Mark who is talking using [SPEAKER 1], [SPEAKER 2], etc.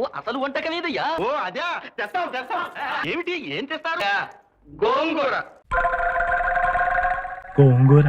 [SPEAKER 1] అసలు వంటకం ఏదయ్యా
[SPEAKER 2] ఓ అదే తెస్తాం తెస్తాం. ఏమిటి ఏం తెస్తారు?
[SPEAKER 1] గోంగూర.
[SPEAKER 3] గోంగూర.